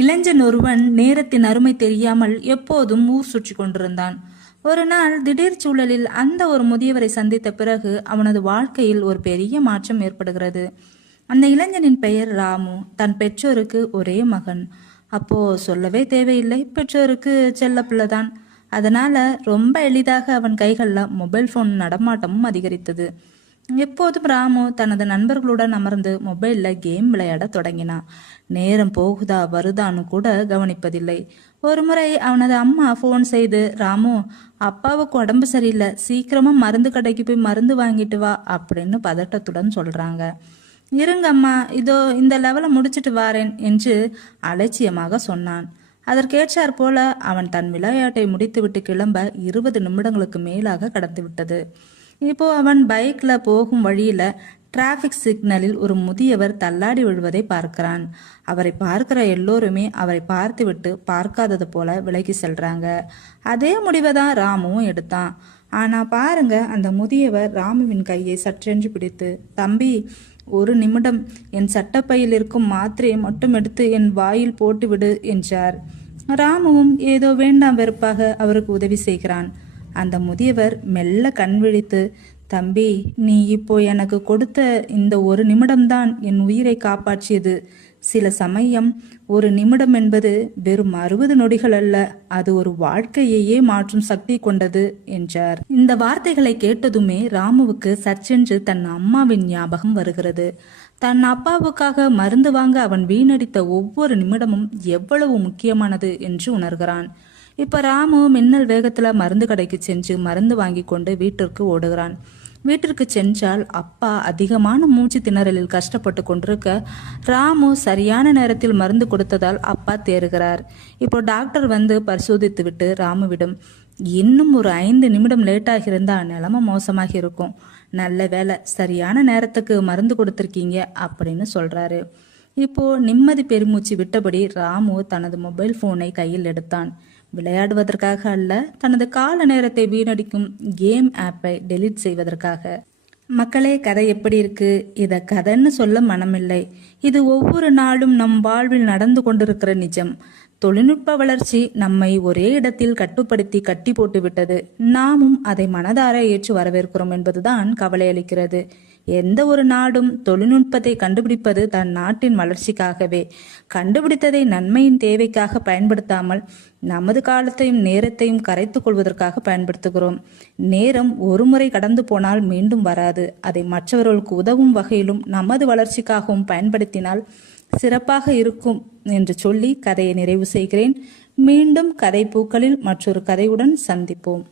இளைஞன் ஒருவன் நேரத்தின் அருமை தெரியாமல் எப்போதும் ஊர் சுற்றி கொண்டிருந்தான். ஒரு நாள் திடீர் சூழலில் அந்த ஒரு முதியவரை சந்தித்த பிறகு அவனது வாழ்க்கையில் ஒரு பெரிய மாற்றம் ஏற்படுகிறது. அந்த இளைஞனின் பெயர் ராமு. தன் பெற்றோருக்கு ஒரே மகன். அப்போ சொல்லவே தேவையில்லை, பெற்றோருக்கு செல்ல பிள்ளைதான். அதனால ரொம்ப எளிதாக அவன் கைகளில் மொபைல் போன் நடமாட்டமும் அதிகரித்தது. எப்போதும் ராமு தனது நண்பர்களுடன் அமர்ந்து மொபைலில் கேம் விளையாட தொடங்கினான். நேரம் போகுதா வருதான்னு கூட கவனிப்பதில்லை. ஒரு முறை அவனது அம்மா ஃபோன் செய்து, ராமு, அப்பாவுக்கு உடம்பு சரியில்லை, சீக்கிரமா மருந்து கடைக்கு போய் மருந்து வாங்கிட்டு வா அப்படின்னு பதட்டத்துடன் சொல்றாங்க. இருங்க அம்மா, இதோ இந்த லெவலை முடிச்சிட்டு வாரேன் என்று அலட்சியமாக சொன்னான். அதற்கேற்றாற் போல அவன் தன் விளையாட்டை முடித்துவிட்டு கிளம்ப 20 நிமிடங்களுக்கு மேலாக கடந்து விட்டது. இப்போ அவன் பைக்ல போகும் வழியில டிராபிக் சிக்னலில் ஒரு முதியவர் தள்ளாடி விழுவதை பார்க்கிறான். அவரை பார்க்கிற எல்லோருமே அவரை பார்த்துவிட்டு பார்க்காதது போல விலகி செல்றாங்க. அதே முடிவை தான் ராமுவும் எடுத்தான். ஆனா பாருங்க, அந்த முதியவர் ராமுவின் கையை சற்றென்று பிடித்து, தம்பி, ஒரு நிமிடம், என் சட்டப்பையில் இருக்கும் மாத்திரையை மட்டும் எடுத்து என் வாயில் போட்டு விடு என்றார். ராமுவும் ஏதோ வேண்டாம் வெறுப்பாக அவருக்கு உதவி செய்கிறான். அந்த முதியவர் மெல்ல கண் விழித்து, தம்பி, நீ இப்போ எனக்கு கொடுத்த இந்த ஒரு நிமிடம்தான் என் உயிரை காப்பாற்றியது. சில சமயம் ஒரு நிமிடம் என்பது வெறும் 60 நொடிகள் அல்ல, அது ஒரு வாழ்க்கையையே மாற்றும் சக்தி கொண்டது என்றார். இந்த வார்த்தைகளை கேட்டதுமே ராமுவுக்கு சற்றென்று தன் அம்மாவின் ஞாபகம் வருகிறது. தன் அப்பாவுக்காக மருந்து வாங்க அவன் வீணடித்த ஒவ்வொரு நிமிடமும் எவ்வளவு முக்கியமானது என்று உணர்கிறான். இப்ப ராமு மின்னல் வேகத்துல மருந்து கடைக்கு சென்று மருந்து வாங்கி கொண்டு வீட்டிற்கு ஓடுகிறான். வீட்டிற்கு சென்றால் அப்பா அதிகமான மூச்சு திணறலில் கஷ்டப்பட்டு கொண்டிருக்க, ராமு சரியான நேரத்தில் மருந்து கொடுத்ததால் அப்பா தேறுகிறார். இப்போ டாக்டர் வந்து பரிசோதித்து விட்டு ராமுவிடம், இன்னும் ஒரு 5 நிமிடம் லேட்டாக இருந்தா நிலைமை மோசமாக இருக்கும். நல்ல வேலை, சரியான நேரத்துக்கு மருந்து கொடுத்திருக்கீங்க அப்படின்னு சொல்றாரு. இப்போ நிம்மதி பெருமூச்சு விட்டபடி ராமு தனது மொபைல் போனை கையில் எடுத்தான். விளையாடுவதற்காக அல்ல, தனது கால நேரத்தை வீணடிக்கும் கேம் ஆப்பை டெலீட் செய்வதற்காக. மக்களே, கதை எப்படி இருக்கு? இத கதைன்னு சொல்ல மனமில்லை. இது ஒவ்வொரு நாளும் நம் வாழ்வில் நடந்து கொண்டிருக்கிற நிஜம். தொழில்நுட்ப வளர்ச்சி நம்மை ஒரே இடத்தில் கட்டுப்படுத்தி கட்டி போட்டு விட்டது. நாமும் அதை மனதார ஏற்று வரவேற்கிறோம் என்பதுதான் கவலை அளிக்கிறது. எந்த ஒரு நாடும் தொழில்நுட்பத்தை கண்டுபிடிப்பது தன் நாட்டின் வளர்ச்சிக்காகவே. கண்டுபிடித்ததை நன்மையின் தேவைக்காக பயன்படுத்தாமல் நமது காலத்தையும் நேரத்தையும் கரைத்து கொள்வதற்காக பயன்படுத்துகிறோம். நேரம் ஒரு முறை கடந்து போனால் மீண்டும் வராது. அதை மற்றவர்களுக்கு உதவும் வகையிலும் நமது வளர்ச்சிக்காகவும் பயன்படுத்தினால் சிறப்பாக இருக்கும் என்று சொல்லி கதையை நிறைவு செய்கிறேன். மீண்டும் கதை பூக்களில் மற்றொரு கதையுடன் சந்திப்போம்.